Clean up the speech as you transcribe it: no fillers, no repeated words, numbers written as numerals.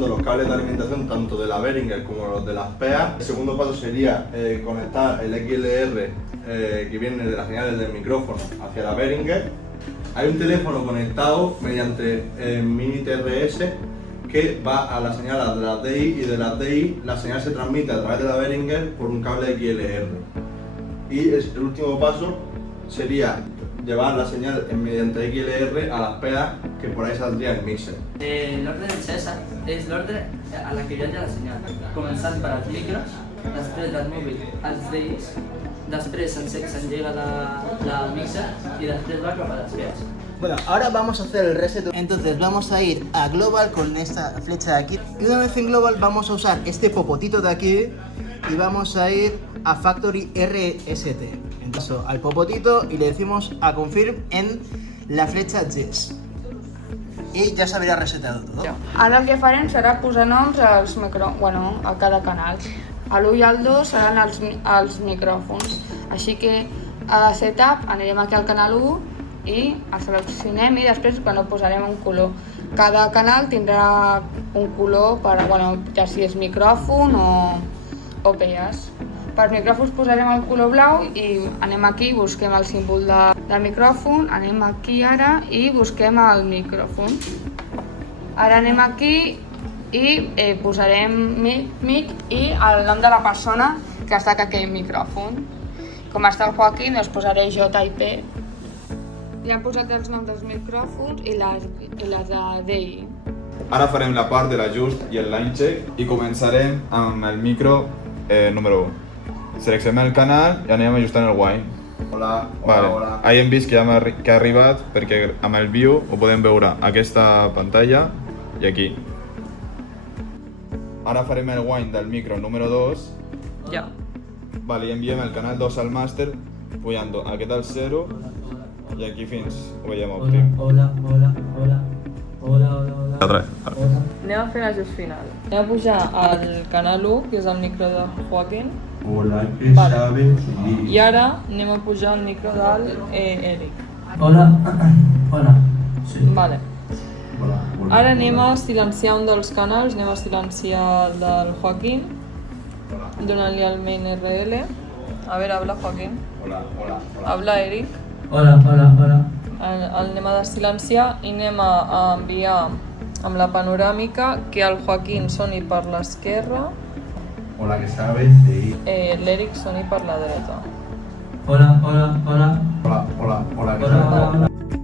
conectando los cables de alimentación tanto de la Behringer como los de las PEA. El segundo paso sería conectar el XLR que viene de las señales del micrófono hacia la Behringer. Hay un teléfono conectado mediante mini TRS que va a la señal de la DI, y de la DI la señal se transmite a través de la Behringer por un cable XLR. Y el último paso sería llevar la señal mediante XLR a las PEA, que por ahí saldría el mixer. L'ordre del César és l'ordre a la que viatja la senyal, començant per als micros, després del mòbil als DIs, després s'engega la mixer i després va cap a les PEAs. Bueno, ahora vamos a hacer el reset. Entonces vamos a ir a Global con esta flecha de aquí. Y una vez en Global vamos a usar este popotito de aquí y vamos a ir a Factory RST. Entonces al popotito y le decimos a confirm en la flecha Yes. I ja s'haurà resetat tot. Ara el que farem serà posar noms als a cada canal. A l'1 i al 2 seran els micròfons. Així que a Setup anirem aquí al canal 1 i el seleccionem i després posarem un color. Cada canal tindrà un color per, ja si és micròfon o PEAs. Per micròfons posarem el color blau i anem aquí, busquem el símbol de micròfon, anem aquí ara i busquem el micròfon. Ara anem aquí i posarem mic i el nom de la persona que està a aquell micròfon. Com està el Joaquín, doncs posaré JP. Ja hem posat els noms dels micròfons i les de DI. Ara farem la part de l'ajust i el line check i començarem amb el micro número 1. Seleccionem el canal i anem ajustant el whine. Hola. Ahí hem vist que ha arribat perquè amb el view ho podem veure a aquesta pantalla i aquí. Ara farem el whine del micro número 2. Ja. I enviem el canal 2 al màster pujant aquest al 0 i aquí fins ho veiem òptim. Hola. Anem a fer l'ajust final. Anem a pujar al canal 1, que és el micro de Joaquín. Hola, ¿qué sabes? I ara anem a pujar al micro del Eric. Hola. Sí. Vale. Ara anem a silenciar un dels canals, anem a silenciar el del Joaquín, donant-li el main RL. A veure, habla Joaquín. Hola. Habla Eric. Hola. El anem a desilenciar i anem a enviar amb la panoràmica que el Joaquín soni per l'esquerra, Hola, ¿qué sabes? l'Eric soni per la dreta. Hola. Hola, ¿qué sabes?